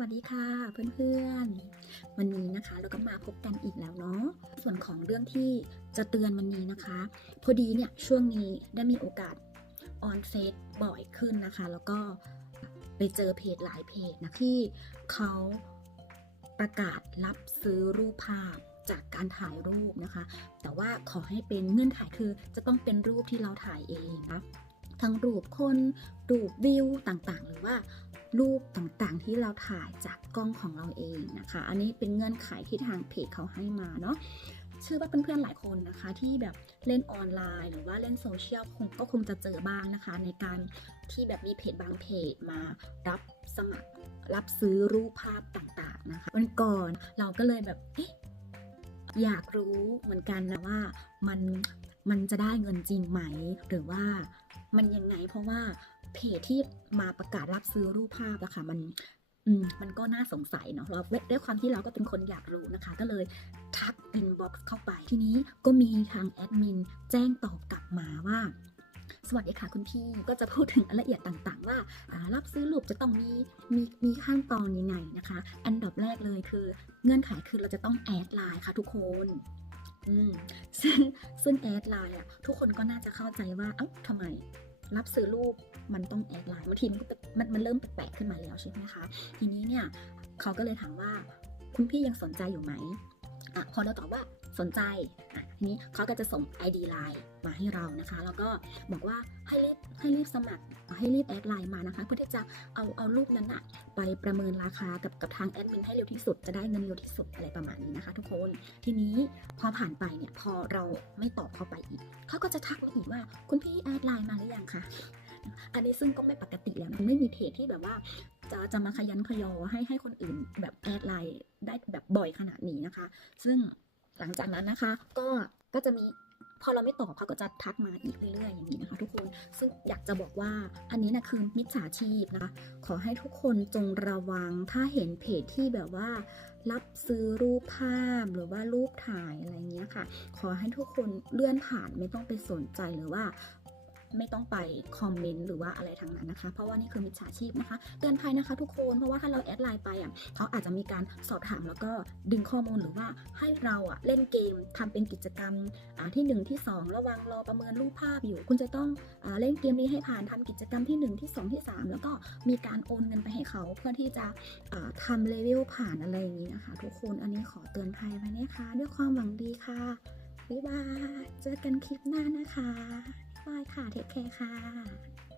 วัสดีค่ะเพื่อนๆ วันนี้นะคะเราก็มาพบกันอีกแล้วเนาะส่วนของเรื่องที่จะเตือนวันนี้นะคะ พอดีเนี่ยช่วงนี้ได้มีโอกาสออนเฟซบ่อยขึ้นนะคะ แล้วก็ไปเจอเพจหลายเพจนะที่เขาประกาศรับซื้อรูปภาพจากการถ่ายรูปนะคะ แต่ว่าขอให้เป็นเงื่อนไขคือจะต้องเป็นรูปที่เราถ่ายเองนะทั้งรูปคน รูปวิวต่างๆ หรือว่า รูปต่างๆ ที่เราถ่ายจากกล้องของเราเองนะคะ อันนี้เป็นเงื่อนไขที่ทางเพจเขาให้มาเนาะเชื่อว่าเพื่อนๆหลายคนนะคะ ที่แบบเล่นออนไลน์ หรือว่าเล่นโซเชียลคงก็คงจะเจอบ้างนะคะ ในการที่แบบมีเพจบางเพจมารับสมัครรับซื้อรูปภาพต่างๆนะคะวันก่อนเราก็เลยแบบอยากรู้เหมือนกันนะว่ามันมันจะได้เงินจริงไหม หรือว่ามันยังไงเพราะว่า เพจที่มาประกาศรับซื้อรูปภาพอะค่ะมันอืมมันก็น่าสงสัยเนาะเราด้วยความที่เราก็เป็นคนอยากรู้นะคะ ก็เลยทักอินบ็อกซ์เข้าไปทีนี้ก็มีทางแอดมินแจ้งตอบกลับมาว่า สวัสดีค่ะคุณพี่ก็จะพูดถึงรายละเอียดต่างๆ ว่ารับซื้อรูปจะต้องมีมีมีขั้นตอนยังไงนะคะ อันดับแรกเลยคือ เงื่อนไขคือเราจะต้องแอดไลน์ค่ะทุกคนอืมซึ่งซึ่งแอดไลน์อะทุกคนก็น่าจะเข้าใจว่าเอ้าทำไม รับซื้อรูปมันต้องแอดไลน์บางทีมันก็มันมันเริ่มแปลกๆขึ้นมาแล้วใช่ไหมคะ ทีนี้เนี่ยเขาก็เลยถามว่าคุณพี่ยังสนใจอยู่ไหมอะพอเราตอบว่า สนใจทีนี้เขาก็จะส่ง ID ไลน์มาให้เรานะคะ แล้วก็บอกว่าให้รีบให้รีบสมัครให้รีบแอดไลน์มานะคะ เพื่อที่จะเอาเอารูปนั้นอะไปประเมินราคากับกับทางแอดมินให้เร็วที่สุดจะได้เงินเร็วที่สุดอะไรประมาณนี้นะคะ ทุกคนทีนี้พอผ่านไปเนี่ยพอเราไม่ตอบเข้าไปอีกเขาก็จะทักมาอีกว่าคุณพี่แอดไลน์มาหรือยังคะอันนี้ซึ่งก็ไม่ปกติแล้วนไม่มีเพจที่แบบว่าจะจะมาขยันขยอให้ให้คนอื่นแบบแอดไลน์ได้แบบบ่อยขนาดนี้นะคะ ซึ่ง หลังจากนั้นนะคะ ก็ก็จะมีพอเราไม่ตอบเขาก็จะทักมาอีกเรื่อยๆอย่างนี้นะคะ ทุกคนซึ่งอยากจะบอกว่าอันนี้นะคือมิจฉาชีพนะคะ ขอให้ทุกคนจงระวังถ้าเห็นเพจที่แบบว่า รับซื้อรูปภาพหรือว่ารูปถ่ายอะไรเงี้ยค่ะ ขอให้ทุกคนเลื่อนผ่านไม่ต้องไปสนใจหรือว่า ไม่ต้องไปคอมเมนต์หรือว่าอะไรทางนั้นนะคะ เพราะว่านี่คือมิจฉาชีพนะคะ เตือนภัยนะคะทุกคน เพราะว่าถ้าเราแอดไลน์ไปอะเขาอาจจะมีการสอบถามแล้วก็ดึงข้อมูลหรือว่าให้เราอะเล่นเกมทำเป็นกิจกรรมอ่าที่1ที่ 2 ระวังรอประเมินรูปภาพอยู่ คุณจะต้องอาเล่นเกมนี้ให้ผ่านทำกิจกรรมที่ 1 ที่ 2 ที่ 3 แล้วก็มีการโอนเงินไปให้เขาเพื่อที่จะอ่าทำเลเวลผ่านอะไรอย่างนี้นะคะ ทุกคนอันนี้ขอเตือนภัยไว้นะคะ ด้วยความหวังดีค่ะบ๊ายบาย เจอกันคลิปหน้านะคะ บายค่ะเทคแคร์ค่ะ